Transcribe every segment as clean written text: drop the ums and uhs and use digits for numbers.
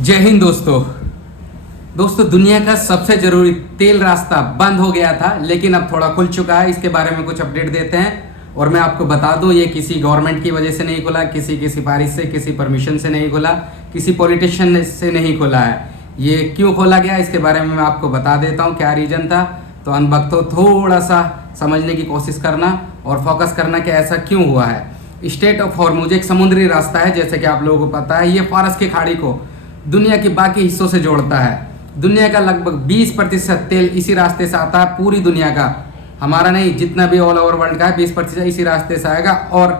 जय हिंद दोस्तों दुनिया का सबसे जरूरी तेल रास्ता बंद हो गया था, लेकिन अब थोड़ा खुल चुका है। इसके बारे में कुछ अपडेट देते हैं और मैं आपको बता दूं, ये किसी गवर्नमेंट की वजह से नहीं खुला, किसी की सिफारिश से, किसी परमिशन से नहीं खुला, किसी पॉलिटिशियन से नहीं खुला है। ये क्यों खोला गया इसके बारे में मैं आपको बता देता हूँ क्या रीजन था। तो अनभक्तों थोड़ा सा समझने की कोशिश करना और फोकस करना कि ऐसा क्यों हुआ है। स्ट्रेट ऑफ हॉर्मुज एक समुद्री रास्ता है, जैसे कि आप लोगों को पता है। ये फारस की खाड़ी को दुनिया के बाकी हिस्सों से जोड़ता है। दुनिया का लगभग 20% तेल इसी रास्ते से आता है, पूरी दुनिया का, हमारा नहीं, जितना भी ऑल ओवर वर्ल्ड का है 20% इसी रास्ते से आएगा। और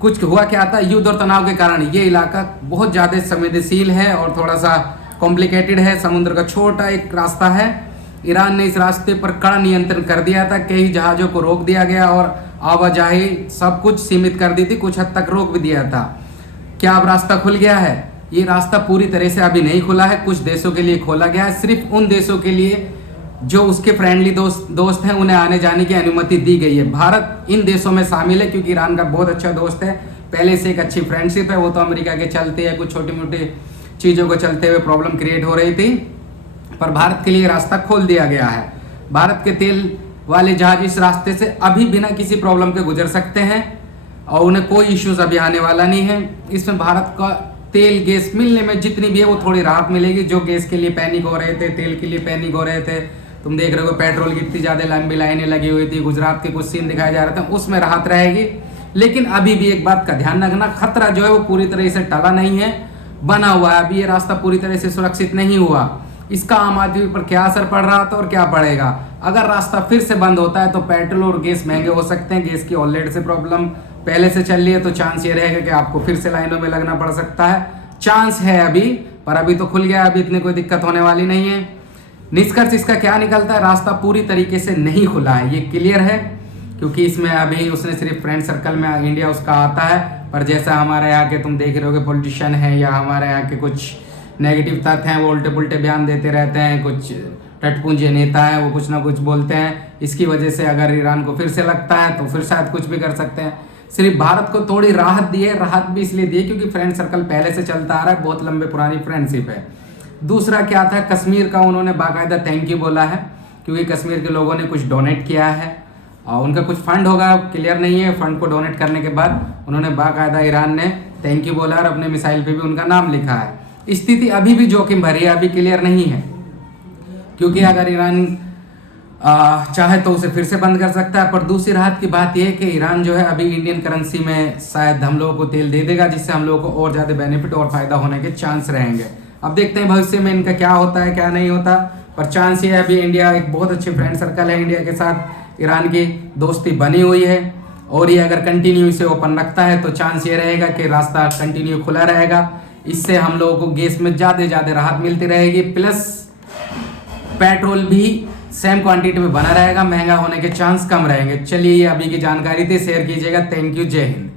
कुछ हुआ क्या था, युद्ध और तनाव के कारण ये इलाका बहुत ज़्यादा संवेदनशील है और थोड़ा सा कॉम्प्लिकेटेड है। समुद्र का छोटा एक रास्ता है। ईरान ने इस रास्ते पर कड़ा नियंत्रण कर दिया था, कई जहाज़ों को रोक दिया गया और आवाजाही सब कुछ सीमित कर दी थी, कुछ हद तक रोक भी दिया था। क्या अब रास्ता खुल गया है? ये रास्ता पूरी तरह से अभी नहीं खुला है, कुछ देशों के लिए खोला गया है, सिर्फ उन देशों के लिए जो उसके फ्रेंडली दोस्त हैं, उन्हें आने जाने की अनुमति दी गई है। भारत इन देशों में शामिल है क्योंकि ईरान का बहुत अच्छा दोस्त है, पहले से एक अच्छी फ्रेंडशिप है। वो तो अमेरिका के चलते है, कुछ छोटी मोटी चीज़ों को चलते हुए प्रॉब्लम क्रिएट हो रही थी, पर भारत के लिए रास्ता खोल दिया गया है। भारत के तेल वाले जहाज इस रास्ते से अभी बिना किसी प्रॉब्लम के गुजर सकते हैं और उन्हें कोई इश्यूज अभी आने वाला नहीं है। इसमें भारत का तेल गैस मिलने में जितनी भी है वो थोड़ी राहत मिलेगी। जो गैस के लिए पैनिक हो रहे थे, तेल के लिए पैनिक हो रहे थे, तुम देख रहे हो पेट्रोल की इतनी ज़्यादा लंबी लाइनें लगी हुई थी, गुजरात के कुछ सीन दिखाए जा रहे थे, उसमें राहत रहेगी। लेकिन अभी भी एक बात का ध्यान रखना, खतरा जो है वो पूरी तरह से टला नहीं है, बना हुआ है। अभी ये रास्ता पूरी तरह से सुरक्षित नहीं हुआ। इसका आम आदमी पर क्या असर पड़ रहा था और क्या पड़ेगा? अगर रास्ता फिर से बंद होता है तो पेट्रोल और गैस महंगे हो सकते हैं। गैस की ऑलरेडी से प्रॉब्लम पहले से चल रही है, तो चांस ये रहेगा कि आपको फिर से लाइनों में लगना पड़ सकता है। चांस है अभी, पर अभी तो खुल गया, अभी इतनी कोई दिक्कत होने वाली नहीं है। निष्कर्ष इसका क्या निकलता है, रास्ता पूरी तरीके से नहीं खुला है, ये क्लियर है, क्योंकि इसमें अभी उसने सिर्फ फ्रेंड सर्कल में इंडिया उसका आता है। पर जैसा हमारे यहाँ के तुम देख रहे हो कि पॉलिटिशियन है या हमारे यहाँ के कुछ नेगेटिव तत्व हैं, वो उल्टे पुल्टे बयान देते रहते हैं, कुछ टटपुंजे नेता हैं, वो कुछ ना कुछ बोलते हैं। इसकी वजह से अगर ईरान को फिर से लगता है तो फिर शायद कुछ भी कर सकते हैं। सिर्फ भारत को थोड़ी राहत दी है, राहत भी इसलिए दी है क्योंकि फ्रेंड सर्कल पहले से चलता आ रहा है, बहुत लंबे पुरानी फ्रेंडशिप है। दूसरा क्या था, कश्मीर का उन्होंने बाकायदा थैंक यू बोला है, क्योंकि कश्मीर के लोगों ने कुछ डोनेट किया है और उनका कुछ फंड होगा, क्लियर नहीं है। फंड को डोनेट करने के बाद उन्होंने बाकायदा ईरान ने थैंक यू बोला और अपने मिसाइल पे भी उनका नाम लिखा है। स्थिति अभी भी जोखिम भरी है, अभी क्लियर नहीं है, क्योंकि अगर ईरान चाहे तो उसे फिर से बंद कर सकता है। पर दूसरी राहत की बात यह है कि ईरान जो है अभी इंडियन करेंसी में शायद हम लोगों को तेल दे देगा, जिससे हम लोगों को और ज़्यादा बेनिफिट और फायदा होने के चांस रहेंगे। अब देखते हैं भविष्य में इनका क्या होता है क्या नहीं होता, पर चांस ये है। अभी इंडिया एक बहुत अच्छी फ्रेंड सर्कल है, इंडिया के साथ ईरान की दोस्ती बनी हुई है और ये अगर कंटिन्यू इसे ओपन रखता है तो चांस ये रहेगा कि रास्ता कंटिन्यू खुला रहेगा। इससे हम लोगों को गैस में ज़्यादा राहत मिलती रहेगी, प्लस पेट्रोल भी सेम क्वांटिटी में बना रहेगा, महंगा होने के चांस कम रहेंगे। चलिए, ये अभी की जानकारी थी, शेयर कीजिएगा। थैंक यू, जय हिंद।